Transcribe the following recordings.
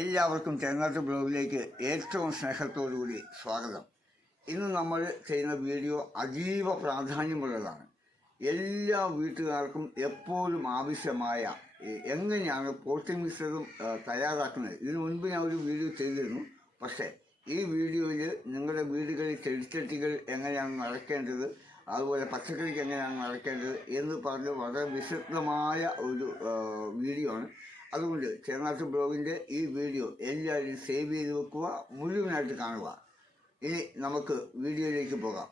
എല്ലാവർക്കും തെരഞ്ഞെടുപ്പ് ബ്ലോഗിലേക്ക് ഏറ്റവും സ്നേഹത്തോടുകൂടി സ്വാഗതം. ഇന്ന് നമ്മൾ ചെയ്യുന്ന വീഡിയോ അതീവ പ്രാധാന്യമുള്ളതാണ്. എല്ലാ വീട്ടുകാർക്കും എപ്പോഴും ആവശ്യമായ എങ്ങനെയാണ് പോസ്റ്റിംഗ് മിശ്രിതം തയ്യാറാക്കുന്നത്? ഇതിനു മുൻപ് ഞാൻ ഒരു വീഡിയോ ചെയ്തിരുന്നു. പക്ഷേ ഈ വീഡിയോയിൽ നിങ്ങളുടെ വീടുകളിൽ ചെടിച്ചട്ടികൾ എങ്ങനെയാണ് നടക്കേണ്ടത് അതുപോലെ പച്ചക്കറിക്ക് എങ്ങനെയാണ് നടക്കേണ്ടത് എന്ന് പറഞ്ഞ് വളരെ വിശദമായ ഒരു വീഡിയോ ആണ്. അതുകൊണ്ട് ചേർന്നാട്ട് ബ്ലോഗിന്റെ ഈ വീഡിയോ എല്ലാവരും സേവ് ചെയ്ത് വെക്കുക മുഴുവനായിട്ട് കാണുക. ഇനി നമുക്ക് വീഡിയോയിലേക്ക് പോകാം.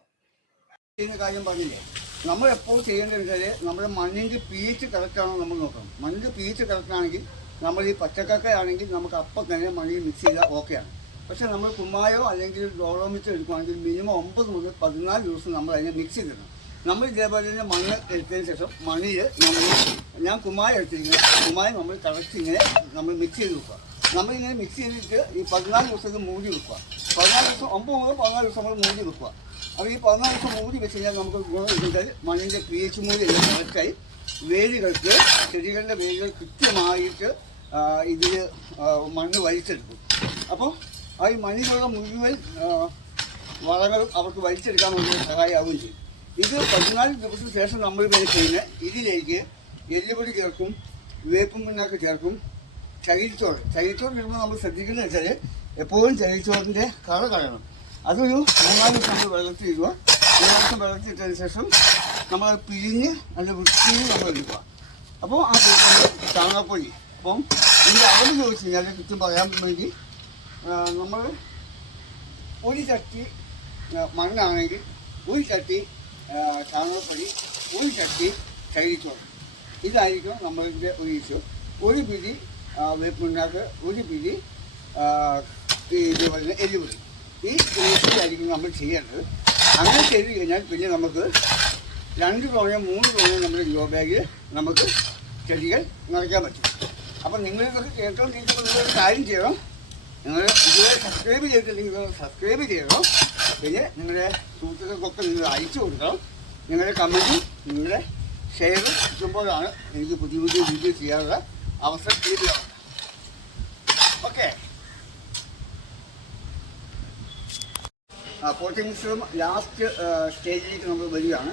ചെയ്യുന്ന കാര്യം പറഞ്ഞില്ലേ? നമ്മൾ എപ്പോൾ ചെയ്യേണ്ടത് വെച്ചാൽ നമ്മുടെ മണ്ണിന്റെ പി എച്ച് കറക്റ്റാണോ നമ്മൾ നോക്കണം. മണ്ണിന്റെ പി എച്ച് കറക്റ്റാണെങ്കിൽ നമ്മൾ ഈ പച്ചക്കക്കയാണെങ്കിൽ നമുക്ക് അപ്പം തന്നെ മണ്ണിൽ മിക്സ് ചെയ്താൽ ഓക്കെയാണ് പക്ഷെ നമ്മൾ കുമ്മായോ അല്ലെങ്കിൽ ഡോളോമിറ്റോ എടുക്കുകയാണെങ്കിൽ മിനിമം ഒമ്പത് മുതൽ പതിനാല് ദിവസം നമ്മൾ അതിനെ മിക്സ് ചെയ്തിടണം. നമ്മൾ ഇതേപോലെ തന്നെ മണ്ണ് എടുത്തതിന് ശേഷം മണ്ണിൽ നമ്മൾ ഞാൻ കുമ്മായ എടുത്തിരിക്കുന്നത് കുമ്മായ നമ്മൾ കറക്റ്റ് ഇങ്ങനെ നമ്മൾ മിക്സ് ചെയ്ത് വെക്കുക. നമ്മളിങ്ങനെ മിക്സ് ചെയ്തിട്ട് ഈ പതിനാല് ദിവസത്തേക്ക് മൂടി വെക്കുക. പതിനാല് ദിവസം ഒമ്പത് മുതൽ പതിനാല് ദിവസം നമ്മൾ മൂടി വെക്കുക. അപ്പോൾ ഈ പതിനാല് ദിവസം മൂടി വെച്ച് കഴിഞ്ഞാൽ നമുക്ക് ഗുണം എന്താ മണ്ണിന്റെ പി എച്ച് മൂടി എല്ലാം കറക്റ്റായി വേരുകൾക്ക് ചെടികളുടെ വേരുകൾ കൃത്യമായിട്ട് ഇതിൽ മണ്ണ് വലിച്ചെടുക്കും. അപ്പോൾ ആ ഈ മണ്ണിലുള്ള മുഴുവൻ വളങ്ങളും അവർക്ക് വലിച്ചെടുക്കാൻ വേണ്ടി സഹായമാവുകയും ചെയ്യും. ഇത് പതിനാല് ദിവസത്തിന് ശേഷം നമ്മൾ വരെ ചെയ്യുന്ന ഇതിലേക്ക് എല്ലുപൊടി ചേർക്കും വേപ്പും പിണ്ണാക്ക് ചേർക്കും ചകിരിച്ചോറ്. ചകിരിച്ചോറ് ഇടുമ്പോൾ നമ്മൾ ശ്രദ്ധിക്കുന്നത് വെച്ചാൽ എപ്പോഴും ചകിരിച്ചോറിന്റെ കള കളയണം. അതൊരു മൂന്നാൽ ദിവസം വെള്ളത്തിൽ ഇടുക. മൂന്നാൽ ദിവസം വെള്ളത്തിൽ ഇട്ടതിന് ശേഷം നമ്മൾ പിഴിഞ്ഞ് നല്ല വൃത്തിയിൽ നമ്മൾ എടുക്കുക. അപ്പോൾ ആ വീട്ടിൽ ചാണകപ്പൊടി. അപ്പം ഇതിന്റെ അവധി ചോദിച്ചു കഴിഞ്ഞാൽ കൃത്യം പറയാൻ വേണ്ടി നമ്മൾ ഒരു ചട്ടി മണ്ണാണെങ്കിൽ ഒരു ചട്ടി ചാണകപ്പൊടി ഒരു ചട്ടി കഴിച്ചോളും ഇതായിരിക്കും നമ്മളിന്റെ ഒരു ഇഷ്യൂ ഒരു പിടി വേപ്പുണ്ടാക്ക് ഒരു പിടി ഇതേപോലെ എല്ലുപൊടി ഈ ആയിരിക്കും നമ്മൾ ചെയ്യേണ്ടത്. അങ്ങനെ ചെയ്ത് കഴിഞ്ഞാൽ പിന്നെ നമുക്ക് രണ്ട് തവണ മൂന്ന് തവണ നമ്മുടെ ഗ്രോ ബാഗിൽ നമുക്ക് ചെടികൾ നിറയ്ക്കാൻ പറ്റും. അപ്പം നിങ്ങളിതൊക്കെ നിങ്ങൾ നിങ്ങളൊരു കാര്യം ചെയ്യണം. നിങ്ങൾ ഇതുവരെ സബ്സ്ക്രൈബ് ചെയ്തിട്ടില്ലെങ്കിൽ നിങ്ങൾ സബ്സ്ക്രൈബ് ചെയ്യണം. പിന്നെ നിങ്ങളുടെ സുഹൃത്തുക്കൾക്കൊക്കെ നിങ്ങൾ അയച്ചു കൊടുക്കണം. നിങ്ങളുടെ കമന്റും നിങ്ങളുടെ ഷെയറും കിട്ടുമ്പോഴാണ് എനിക്ക് പുതിയ പുതിയ വീഡിയോ ചെയ്യാനുള്ള അവസരം ലഭിക്കുക ഓക്കെ പോട്ടിംഗ് മിശ്രം ലാസ്റ്റ് സ്റ്റേജിലേക്ക് നമ്മൾ വരികയാണ്.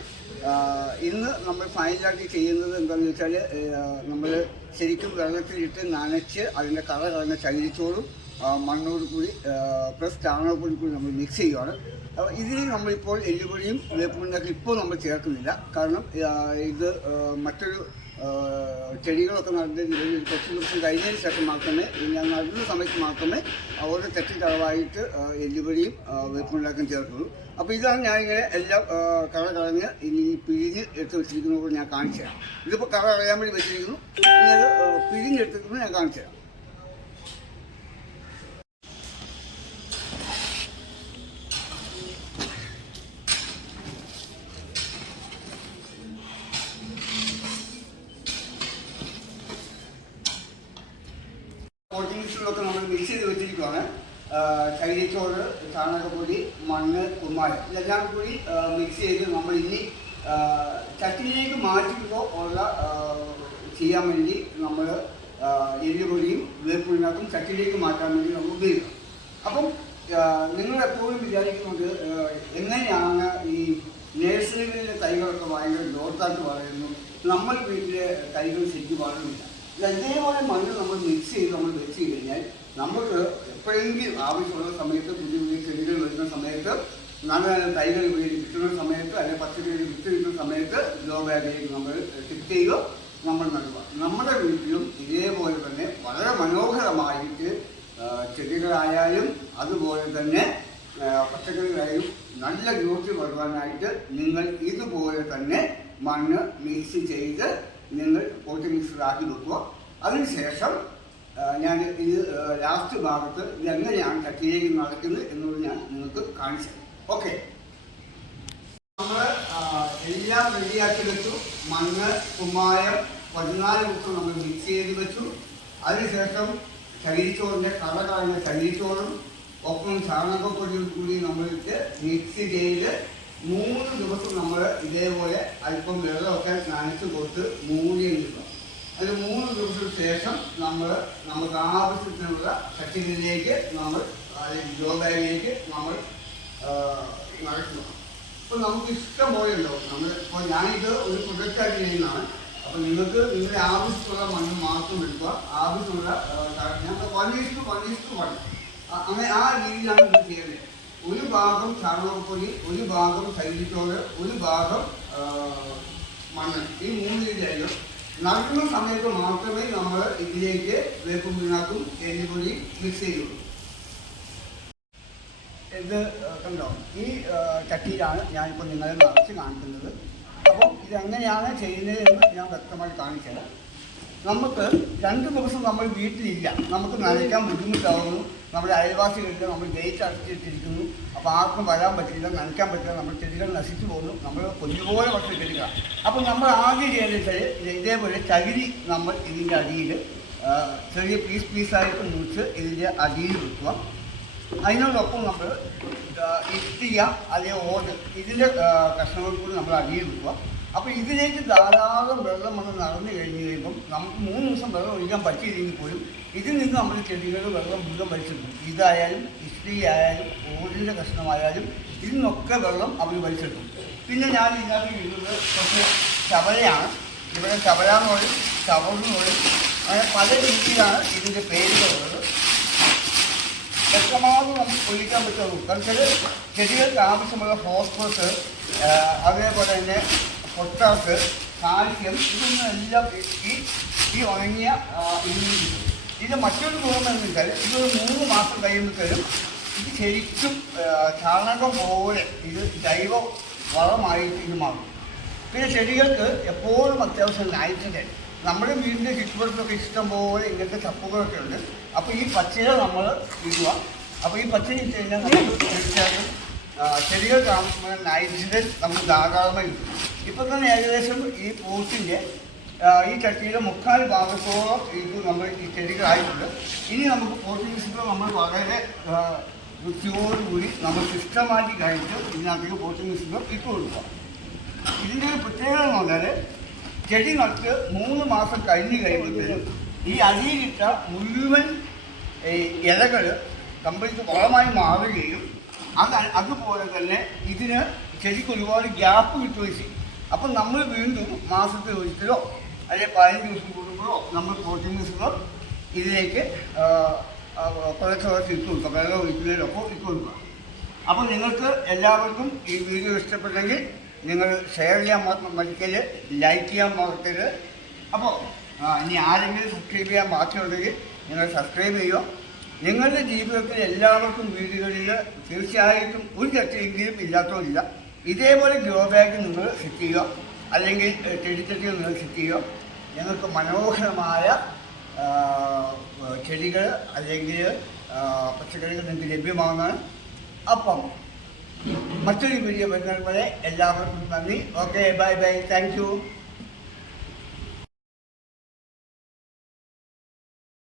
ഇന്ന് നമ്മൾ ഫൈനലായിട്ട് ചെയ്യുന്നത് എന്താണെന്ന് വെച്ചാൽ നമ്മൾ ശരിക്കും വെള്ളത്തിലിട്ട് നനച്ച് അതിന്റെ കറ കളഞ്ഞ ചകിരിച്ചോറും മണ്ണോട് കൂടി പ്ലസ് ചാണകപ്പൊടി കൂടി നമ്മൾ മിക്സ് ചെയ്യുകയാണ് അപ്പോൾ ഇതിൽ നമ്മളിപ്പോൾ എല്ലുപൊടിയും വേപ്പുണ്ടൊക്കെ ഇപ്പോൾ നമ്മൾ ചേർക്കുന്നില്ല. കാരണം ഇത് മറ്റൊരു ചെടികളൊക്കെ നടന്ന നിലവിൽ കുറച്ച് ദിവസം കഴിഞ്ഞതിന് ശേഷം മാത്രമേ ഞാൻ നടുന്ന സമയത്ത് മാത്രമേ ഓരോ തെറ്റിക്കളവായിട്ട് എല്ലുപൊടിയും വേപ്പുണ്ടാക്കും ചേർക്കുള്ളൂ. അപ്പോൾ ഇതാണ് ഞാൻ ഞാനിങ്ങനെ എല്ലാം കറ കളഞ്ഞ് ഇനി പിഴിഞ്ഞ് എടുത്ത് വെച്ചിരിക്കുന്നത് ഞാൻ കാണിച്ചു തരാം ഇതിപ്പോൾ കറ കളയാൻ വേണ്ടി വെച്ചിരിക്കുന്നു. ഇനി അത് പിഴിഞ്ഞെടുത്തിരിക്കുന്നത് ഞാൻ കാണിച്ചു തരാം കോട്ടിങ്സിലൊക്കെ നമ്മൾ മിക്സ് ചെയ്ത് വെച്ചിരിക്കുകയാണ് ആ, ചകിരിച്ചോറ് ചാണകപ്പൊടി മണ്ണ് കുമ്മായം ഇതെല്ലാം കൂടി മിക്സ് ചെയ്ത് നമ്മൾ ഇനി ചട്ടിയിലേക്ക് മാറ്റുമ്പോൾ ഉള്ള ചെയ്യാൻ വേണ്ടി നമ്മൾ എല്ലുപൊടിയും വേപ്പുളിനകത്തും ചട്ടിയിലേക്ക് മാറ്റാൻ വേണ്ടി നമ്മൾ ഉപയോഗിക്കും അപ്പം നിങ്ങൾ എപ്പോഴും വിചാരിക്കുന്നത് എങ്ങനെയാണ് ഈ നേഴ്സറികളിലെ തൈകളൊക്കെ ഭയങ്കര ഗ്രോത്തായിട്ട് പറയുന്നു നമ്മൾ വീട്ടിലെ തൈകൾ ശരിക്കും വളരുന്നില്ല. ഇതേപോലെ മണ്ണ് നമ്മൾ മിക്സ് ചെയ്ത് നമ്മൾ വെച്ച് കഴിഞ്ഞാൽ നമുക്ക് എപ്പോഴെങ്കിലും ആവശ്യമുള്ള സമയത്ത് പുതിയ പുതിയ ചെടികൾ വരുന്ന സമയത്ത് നല്ല തൈകൾ ഇവിടെ കിട്ടുന്ന സമയത്ത് അല്ലെങ്കിൽ പച്ചക്കറി വിത്ത് കിട്ടുന്ന സമയത്ത് ലോ ബാഗിലേക്ക് നമ്മൾ ഫിറ്റ് ചെയ്യുക നമ്മൾ നടുക. നമ്മുടെ വീട്ടിലും ഇതേപോലെ തന്നെ വളരെ മനോഹരമായിട്ട് ചെടികളായാലും അതുപോലെ തന്നെ പച്ചക്കറികളായാലും നല്ല ഗ്രോത്ത് വരുവാനായിട്ട് നിങ്ങൾ ഇതുപോലെ തന്നെ മണ്ണ് മിക്സ് ചെയ്ത് നിങ്ങൾ പോട്ടി മിക്സറാക്കി വെക്കുക അതിനുശേഷം ഞാൻ ഇത് ലാസ്റ്റ് ഭാഗത്ത് ഇതെങ്ങനെയാണ് ചട്ടിയിലേക്ക് നടക്കുന്നത് എന്നുള്ളത് ഞാൻ നിങ്ങൾക്ക് കാണിച്ചു ഓക്കെ നമ്മൾ എല്ലാം റെഡിയാക്കി വെച്ചു. മണ്ണ് കുമ്മായം പതിനാല് ദിവസം നമ്മൾ മിക്സ് ചെയ്ത് വെച്ചു. അതിനുശേഷം ചകിരിച്ചോറിന്റെ കള കളഞ്ഞ ചകിരിച്ചോറും ഒപ്പം ചാണകപ്പൊടിയും കൂടി നമ്മൾക്ക് മിക്സ് ചെയ്ത് മൂന്ന് ദിവസം നമ്മൾ ഇതേപോലെ അല്പം വെള്ളമൊക്കെ നനച്ച് കൊടുത്ത് മൂടി കിട്ടും അത് മൂന്ന് ദിവസത്തിന് ശേഷം നമ്മൾ നമുക്ക് ആവശ്യത്തിനുള്ള ചട്ടികളിലേക്ക് നമ്മൾ ബാഗിലേക്ക് നമ്മൾ നടക്കുക അപ്പോൾ നമുക്ക് ഇഷ്ടം പോയല്ലോ നമ്മൾ ഇപ്പോൾ ഞാനിത് ഒരു പ്രൊജക്റ്റായിട്ട് ചെയ്യുന്നതാണ്. അപ്പോൾ നിങ്ങൾക്ക് നിങ്ങളുടെ ആവശ്യമുള്ള മണ്ണ് മാത്രം എടുക്കുക. ആവശ്യമുള്ള ഞങ്ങൾ one east one east one അങ്ങനെ ആ രീതിയിലാണ് ഇത് ചെയ്യുന്നത് ഒരു ഭാഗം ചാണകപ്പൊടി ഒരു ഭാഗം കൈലിച്ചോറ് ഒരു ഭാഗം മണ്ണ്. ഈ മൂന്ന് രീതിയായിരിക്കും. നടക്കുന്ന സമയത്ത് മാത്രമേ നമ്മൾ ഇതിലേക്ക് വേപ്പും പിണ്ണാക്കും എല്ലുപൊടി മിക്സ് ചെയ്യുള്ളൂ ഇത് കണ്ടോ? ഈ ചട്ടിയിലാണ് ഞാനിപ്പോൾ നിങ്ങളെ നിറച്ച് കാണിക്കുന്നത്. അപ്പോൾ ഇതെങ്ങനെയാണ് ചെയ്യുന്നത് എന്ന് ഞാൻ വ്യക്തമായി കാണിച്ചത് നമുക്ക് രണ്ട് ദിവസം നമ്മൾ വീട്ടിലില്ല. നമുക്ക് നനയ്ക്കാൻ ബുദ്ധിമുട്ടാവുന്നു. നമ്മുടെ അയൽവാസികളിൽ നമ്മൾ ഗേറ്റ് അടച്ചിട്ടിരിക്കുന്നു. അപ്പോൾ ആർക്കും വരാൻ പറ്റില്ല നനയ്ക്കാൻ പറ്റില്ല നമ്മൾ ചെടികൾ നശിച്ചു പോകുന്നു. നമ്മൾ പൊന്നുപോലെ കുറച്ച് ചെടികൾ അപ്പോൾ നമ്മൾ ആദ്യം ചെയ്യേണ്ടത് ഇതേപോലെ ചകിരി നമ്മൾ ഇതിന്റെ അടിയിൽ ചെറിയ പീസ് പീസായിട്ട് മുറിച്ച് ഇതിന്റെ അടിയിൽ വെക്കുക. അതിനോടൊപ്പം നമ്മൾ ഇഷ്ടിക അല്ലെങ്കിൽ ഓട് ഇതിന്റെ കഷ്ണങ്ങൾ കൂടി നമ്മൾ അടിയിൽ വെക്കുക. അപ്പോൾ ഇതിലേക്ക് ധാരാളം വെള്ളം വന്ന് നടന്നു കഴിഞ്ഞ് കഴിയുമ്പം നമുക്ക് മൂന്ന് ദിവസം വെള്ളം ഒഴിക്കാൻ പറ്റിയില്ലെങ്കിൽ പോലും ഇതിൽ നിന്ന് നമ്മൾ ചെടികൾ വെള്ളം മുഴുവൻ വലിച്ചെടുക്കും ഇതായാലും ഇഷ്ടി ആയാലും ഓടിന്റെ കഷ്ണമായാലും ഇതിൽ നിന്നൊക്കെ വെള്ളം അവർ വലിച്ചെടുക്കും പിന്നെ ഞാൻ ഇതിനകത്ത് ഇടുന്നത് കുറച്ച് ചവലയാണ്. ഇവിടെ ചവല പറയും ചവറെന്ന് പറയും അങ്ങനെ പല രീതിയിലാണ് ഇതിന്റെ പേരുകളുള്ളത് വ്യക്തമാകും നമുക്ക് ഒഴിക്കാൻ പറ്റുള്ളൂ. കാരണം ചെടികൾക്ക് ആവശ്യമുള്ള ഫോസ്ഫോസ് അതേപോലെ തന്നെ പൊട്ടാസ് കാൽസ്യം ഇതൊന്നും എല്ലാം ഈ ഈ ഉണങ്ങിയ. ഇത് മറ്റൊരു ഗുണം എന്ന് വെച്ചാൽ ഇതൊരു മൂന്ന് മാസം കഴിയുമ്പോഴത്തേനും ഇത് ശരിക്കും ചാണകം പോലെ ഇത് ജൈവ വളമായിട്ട് ഇത് മാറും. പിന്നെ ചെടികൾക്ക് എപ്പോഴും അത്യാവശ്യം നൈട്രജൻ നമ്മുടെ വീടിന്റെ ചുറ്റുപുറത്തൊക്കെ ഇഷ്ടം പോലെ ഇങ്ങനത്തെ ചപ്പുകളൊക്കെ ഉണ്ട്. അപ്പോൾ ഈ പച്ചില നമ്മൾ ഇടുക. അപ്പോൾ ഈ പച്ചില ഇട്ട് കഴിഞ്ഞാൽ നമുക്ക് തീർച്ചയായിട്ടും ചെടികൾക്ക് ആവശ്യമായ നൈട്രജൻ നമുക്ക് ധാരാളമായി കിട്ടും. ഇപ്പം തന്നെ ഏകദേശം ഈ പോട്ടിന്റെ ഈ ചട്ടിയുടെ മുക്കാൽ ഭാഗത്തോളം ഇത് നമ്മൾ ഈ ചെടികളായിട്ടുണ്ട്. ഇനി നമുക്ക് പോർച്ചുഗീസിൽ നമ്മൾ വളരെ വൃത്തിയോടുകൂടി നമ്മൾ സിസ്റ്റമാറ്റിക് ആയിട്ട് ഇതിനകത്തേക്ക് പോർച്ചുഗീസിൽ ഇട്ട് കൊടുക്കുക. ഇതിന്റെ ഒരു പ്രത്യേകത എന്ന് പറഞ്ഞാൽ ചെടി നട്ട് മൂന്ന് മാസം കഴിഞ്ഞ് കഴിയുമ്പോഴത്തേനും ഈ അടിയിലിട്ട മുഴുവൻ ഇലകൾ കമ്പനിക്ക് വളമായി മാറുകയും അത് അതുപോലെ തന്നെ ഇതിന് ചെടിക്ക് ഒരുപാട് ഗ്യാപ്പ് കിട്ടുകയും ചെയ്യും. അപ്പം നമ്മൾ വീണ്ടും മാസത്തിൽ ഒരിക്കലോ അല്ലെങ്കിൽ പതിനഞ്ച് ദിവസം കൂടുമ്പോഴോ നമ്മൾ പ്രോട്ടീൻ മിക്സുകളോ ഇതിലേക്ക് കുറച്ച് കുറച്ച് ഇട്ട് കൊടുക്കുക വെള്ളം ഒഴിക്കുന്നതിലൊക്കെ ഇട്ട് കൊടുക്കുക. അപ്പോൾ നിങ്ങൾക്ക് എല്ലാവർക്കും ഈ വീഡിയോ ഇഷ്ടപ്പെട്ടെങ്കിൽ നിങ്ങൾ ഷെയർ ചെയ്യാൻ മ- ലൈക്ക് ചെയ്യാൻ മറക്കരുത്. അപ്പോൾ ഇനി ആരെങ്കിലും സബ്സ്ക്രൈബ് ചെയ്യാൻ ബാക്കിയുണ്ടെങ്കിൽ നിങ്ങൾ സബ്സ്ക്രൈബ് ചെയ്യുക. നിങ്ങളുടെ ജീവിതത്തിൽ എല്ലാവർക്കും വീടുകളിൽ തീർച്ചയായിട്ടും ഒരു ചട്ടിയെങ്കിലും ഇല്ലാത്തതില്ല ഇതേപോലെ ഗ്രോ ബാഗ് നിങ്ങൾ സെറ്റ് ചെയ്യുക. അല്ലെങ്കിൽ ചെടിച്ചട്ടികൾ നിങ്ങൾ സെറ്റ് ചെയ്യുക. ഞങ്ങൾക്ക് മനോഹരമായ ചെടികൾ അല്ലെങ്കിൽ പച്ചക്കറികൾ നിങ്ങൾക്ക് ലഭ്യമാകുന്നതാണ് അപ്പം മറ്റൊരു വീഡിയോ വരുന്നത് വരെ എല്ലാവർക്കും നന്ദി. Okay bye bye thank you